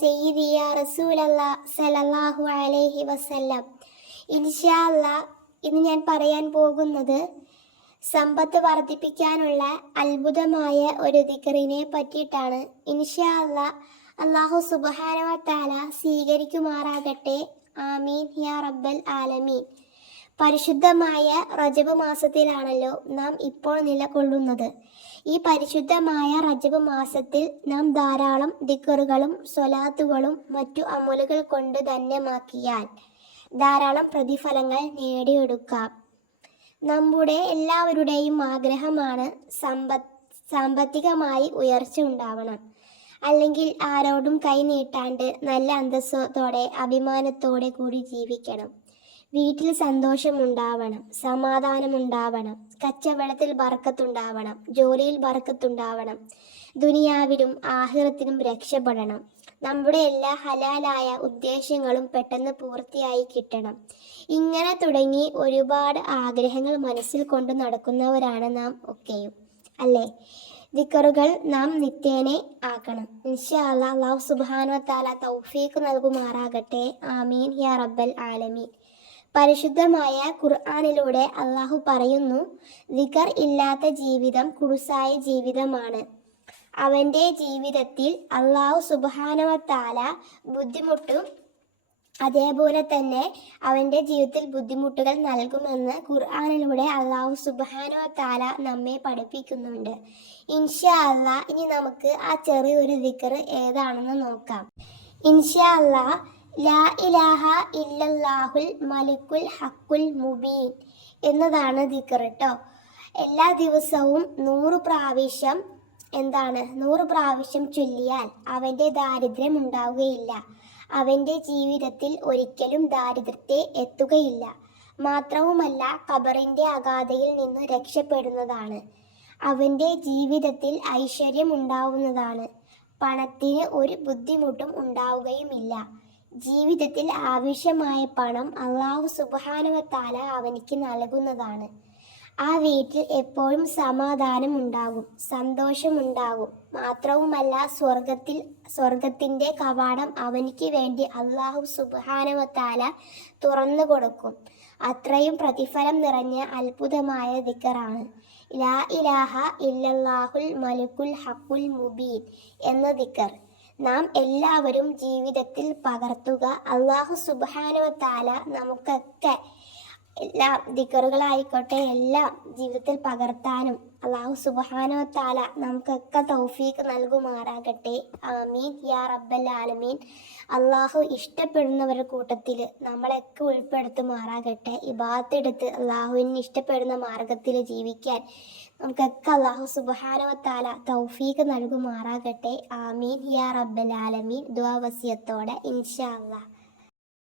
സയ്യിദി യാ റസൂലല്ലാഹ് സല്ലല്ലാഹു അലൈഹി വസല്ലം. ഇൻഷാ അല്ലാഹ് ഇന്ന് ഞാൻ പറയാൻ പോകുന്നത് സമ്പത്ത് വർദ്ധിപ്പിക്കാനുള്ള അത്ഭുതമായ ഒരു ദിക്റിനെ പറ്റിയിട്ടാണ്. ഇൻഷാ അല്ലാഹ് അല്ലാഹു സുബ്ഹാനഹു വ തആല സ്വീകരിക്കുമാറാകട്ടെ. ആമീൻ യാ റബ്ബൽ ആലമീൻ. പരിശുദ്ധമായ റജബ് മാസത്തിലാണല്ലോ നാം ഇപ്പോൾ നിലകൊള്ളുന്നത്. ഈ പരിശുദ്ധമായ റജബ് മാസത്തിൽ നാം ധാരാളം ദിക്റുകളും സ്വലാത്തുകളും മറ്റു അമലുകൾ കൊണ്ട് ധന്യമാക്കിയാൽ ധാരാളം പ്രതിഫലങ്ങൾ നേടിയെടുക്കാം. നമ്മുടെ എല്ലാവരുടെയും ആഗ്രഹമാണ് സാമ്പത്തികമായി ഉയർച്ച ഉണ്ടാവണം. അല്ലെങ്കിൽ ആരോടും കൈ നീട്ടാണ്ട് നല്ല അന്തസ്സോടെ അഭിമാനത്തോടെ കൂടി ജീവിക്കണം. വീട്ടിൽ സന്തോഷമുണ്ടാവണം, സമാധാനമുണ്ടാവണം, കച്ചവടത്തിൽ ബർക്കത്തുണ്ടാവണം, ജോലിയിൽ ബർക്കത്തുണ്ടാവണം, ദുനിയാവിലും ആഖിറത്തിലും രക്ഷപ്പെടണം. നമ്മുടെ എല്ലാ ഹലാലായ ഉദ്ദേശങ്ങളും പെട്ടെന്ന് പൂർത്തിയായി കിട്ടണം. ഇങ്ങനെ തുടങ്ങി ഒരുപാട് ആഗ്രഹങ്ങൾ മനസ്സിൽ കൊണ്ട് നടക്കുന്നവരാണ് നാം ഒക്കെയും, അല്ലേ? ദിക്റുകൾ നാം നിത്യേന ആക്കണം. ഇൻഷാ അല്ലാഹ് അല്ലാഹു സുബ്ഹാനഹു വ തആല തൗഫീഖ് നൽകുമാറാകട്ടെ. ആമീൻ യാ റബ്ബൽ ആലമീൻ. പരിശുദ്ധമായ ഖുർആനിലൂടെ അള്ളാഹു പറയുന്നു, ദിക്ർ ഇല്ലാത്ത ജീവിതം കുടുസായ ജീവിതമാണ്. അവൻ്റെ ജീവിതത്തിൽ അള്ളാഹു സുബ്ഹാനഹു വ തആല ബുദ്ധിമുട്ടും അതേപോലെ തന്നെ അവൻ്റെ ജീവിതത്തിൽ ബുദ്ധിമുട്ടുകൾ നൽകുമെന്ന് ഖുർആനിലൂടെ അള്ളാഹു സുബ്ഹാനഹു വ തആല നമ്മെ പഠിപ്പിക്കുന്നുണ്ട്. ഇൻഷാ അല്ലാഹ് ഇനി നമുക്ക് ആ ചെറിയൊരു ദിക്ർ ഏതാണെന്ന് നോക്കാം. ഇൻഷാ അല്ലാഹ് ലാ ഇലാഹ ഇല്ലല്ലാഹുൽ മലിക്കുൽ ഹഖുൽ മുബീൻ എന്നതാണ് ദിക്ർ ട്ടോ. എല്ലാ ദിവസവും 100 പ്രാവശ്യം 100 പ്രാവശ്യം ചൊല്ലിയാൽ അവൻ്റെ ദാരിദ്ര്യം ഉണ്ടാവുകയില്ല. അവൻ്റെ ജീവിതത്തിൽ ഒരിക്കലും ദാരിദ്ര്യത്തെ എത്തുകയില്ല. മാത്രവുമല്ല, ഖബറിൻ്റെ അഗാധയിൽ നിന്ന് രക്ഷപ്പെടുന്നതാണ്. അവൻ്റെ ജീവിതത്തിൽ ഐശ്വര്യം ഉണ്ടാവുന്നതാണ്. പണത്തിന് ഒരു ബുദ്ധിമുട്ടും ഉണ്ടാവുകയുമില്ല. ജീവിതത്തിൽ ആവശ്യമായ പണം അല്ലാഹു സുബ്ഹാനഹു വ തആല അവനിക്ക് നൽകുന്നതാണ്. ആ വീട്ടിൽ എപ്പോഴും സമാധാനം ഉണ്ടാകും, സന്തോഷമുണ്ടാകും. മാത്രവുമല്ല, സ്വർഗത്തിൻ്റെ കവാടം അവനിക്ക് വേണ്ടി അല്ലാഹു സുബ്ഹാനഹു വ തആല തുറന്നു കൊടുക്കും. അത്രയും പ്രതിഫലം നിറഞ്ഞ അത്ഭുതമായ ദിക്റാണ് ലാ ഇലാഹ ഇല്ലല്ലാഹുൽ മലിക്കുൽ ഹഖുൽ മുബീൻ എന്ന ദിക്ർ. നാം എല്ലാവരും ജീവിതത്തിൽ പകർത്തുക. അല്ലാഹു സുബ്ഹാനഹു വ തആല നമുക്കൊക്കെ എല്ലാ ദിക്റുകളായിക്കോട്ടെ എല്ലാം ജീവിതത്തിൽ പകർത്താനും അല്ലാഹു സുബ്ഹാനഹു വ തആല നമുക്കൊക്കെ തൗഫീഖ് നൽകുമാറാകട്ടെ. ആമീൻ യാ റബ്ബൽ ആലമീൻ. അല്ലാഹു ഇഷ്ടപ്പെടുന്നവരുടെ കൂട്ടത്തിൽ നമ്മളെയൊക്കെ ഉൾപ്പെടുത്തുമാറാകട്ടെ. ഇബാദത്ത് എടുത്ത് അല്ലാഹുവിന് ഇഷ്ടപ്പെടുന്ന മാർഗത്തിൽ ജീവിക്കാൻ നമുക്കൊക്കെ അല്ലാഹു സുബ്ഹാനഹു വ തആല തൗഫീഖ് നൽകുമാറാകട്ടെ. ആമീൻ യാ റബ്ബൽ ആലമീൻ. ദുആ വസിയത്തോടെ ഇൻഷാ അല്ലാഹ്.